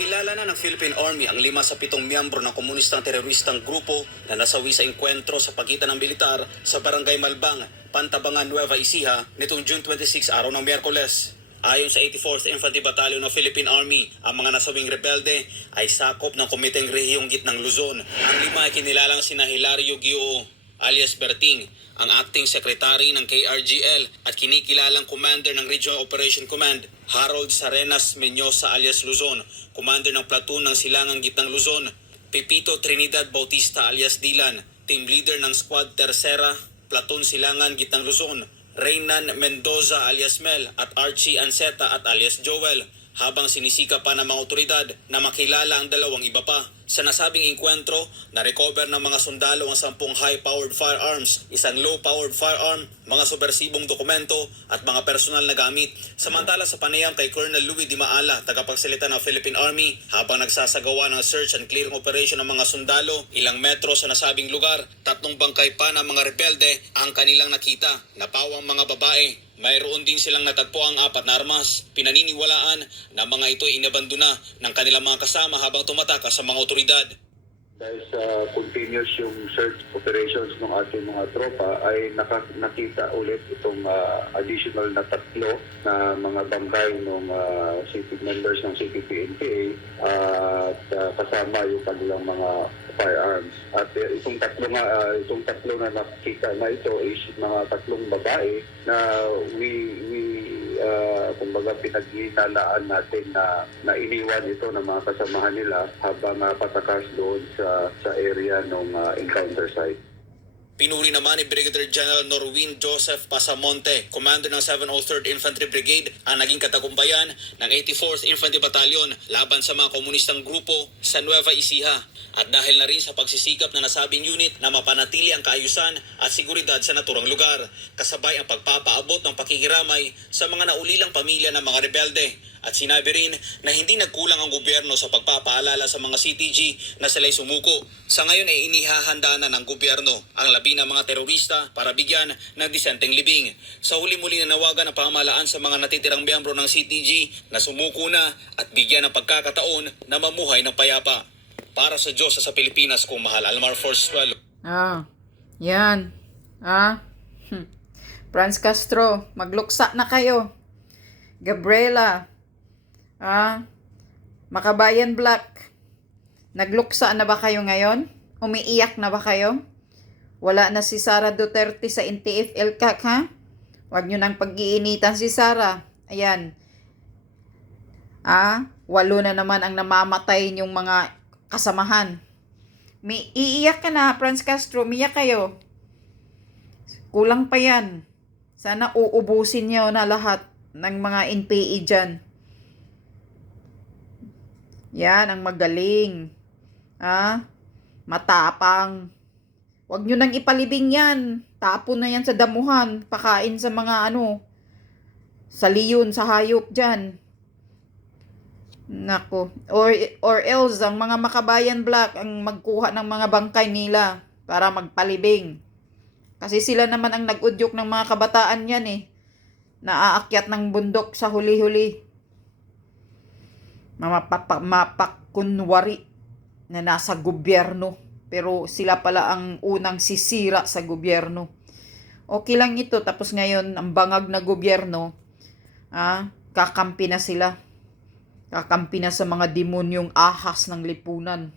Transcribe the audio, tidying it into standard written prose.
Nakilala na ng Philippine Army ang 5 sa 7 miyembro ng komunistang teroristang grupo na nasawi sa engkwentro sa pagitan ng militar sa Barangay Malbang, Pantabangan, Nueva Ecija nitong June 26, araw ng Miyerkules. Ayon sa 84th Infantry Battalion ng Philippine Army, ang mga nasawing rebelde ay sakop ng Komiteng Rehiyong Gitnang Luzon. Ang 5 ay kinilalang sina Hilario Gio alias Berting, ang acting secretary ng KRGL at kinikilalang commander ng Regional Operation Command, Harold Sarenas Menyosa alias Luzon, commander ng platoon ng Silangang Gitnang Luzon, Pepito Trinidad Bautista alias Dilan, team leader ng Squad Tercera, platoon Silangan Gitnang Luzon, Reynan Mendoza alias Mel at Archie Anseta at alias Joel, habang sinisika pa ng mga otoridad na makilala ang 2 iba pa. Sa nasabing engkwentro, na-recover ng mga sundalo ang 10 high-powered firearms, 1 low-powered firearm, mga subversibong dokumento at mga personal na gamit. Samantala sa panayam kay Colonel Louis Di Maala, tagapagsalita ng Philippine Army, habang nagsasagawa ng search and clearing operation ng mga sundalo, ilang metro sa nasabing lugar, 3 bangkay pa ng mga rebelde ang kanilang nakita, napawang mga babae. Mayroon din silang natagpo ang 4 na armas. Pinaniniwalaan na mga ito ay inabandona ng kanilang mga kasama habang tumatakas sa mga otoridad. Dahil sa continuous yung search operations ng ating mga tropa ay nakita ulit itong additional na 3 na mga bangkay ng city members ng CPP-NPA at kasama yung kanilang mga firearms. At itong tatlo na nakita na ito is mga 3 babae na kumbaga pinaghinalaan natin na iniwan ito ng mga kasamahan nila habang patakas doon sa area ng encounter site. Pinuri naman ni Brigadier General Norwin Joseph Pasamonte, commander ng 703rd Infantry Brigade, ang naging katagumpayan ng 84th Infantry Battalion laban sa mga komunistang grupo sa Nueva Ecija. At dahil na rin sa pagsisikap na nasabing unit na mapanatili ang kaayusan at seguridad sa naturang lugar, kasabay ang pagpapaabot ng pakikiramay sa mga naulilang pamilya ng mga rebelde. At sinabi rin na hindi nagkulang ang gobyerno sa pagpapaalala sa mga CTG na sila'y sumuko. Sa ngayon ay inihahanda na ng gobyerno ang labi ng mga terorista para bigyan ng disenteng libing. Sa huli-muli na nawagan ang pamahalaan sa mga natitirang miyembro ng CTG na sumuko na at bigyan ng pagkakataon na mamuhay ng payapa. Para sa Diyos sa Pilipinas kung mahal, Almar Force 12. Yan. Franz Castro, magluksa na kayo. Gabriela, Makabayan Black, nagluksa na ba kayo ngayon? Umiiyak na ba kayo? Wala na si Sara Duterte sa NTF LCAC, ha? Huwag nyo nang pag-iinitan si Sara. Ayan. 8 na naman ang namamatay yung mga kasamahan. Iiyak ka na, Franz Castro. Umiyak kayo. Kulang pa yan. Sana uubusin nyo na lahat ng mga NPA dyan. Yan, ang magaling. Matapang. Huwag nyo nang ipalibing yan. Tapon na yan sa damuhan. Pakain sa mga sa leon, sa hayop dyan. Nako. Or else, ang mga Makabayan Black ang magkuha ng mga bangkay nila para magpalibing. Kasi sila naman ang nag-udyok ng mga kabataan yan Naaakyat ng bundok sa huli-huli. Mapakunwari na nasa gobyerno. Pero sila pala ang unang sisira sa gobyerno. Okay lang ito. Tapos ngayon, ang bangag na gobyerno, kakampi na sila. Kakampi na sa mga demonyong ahas ng lipunan.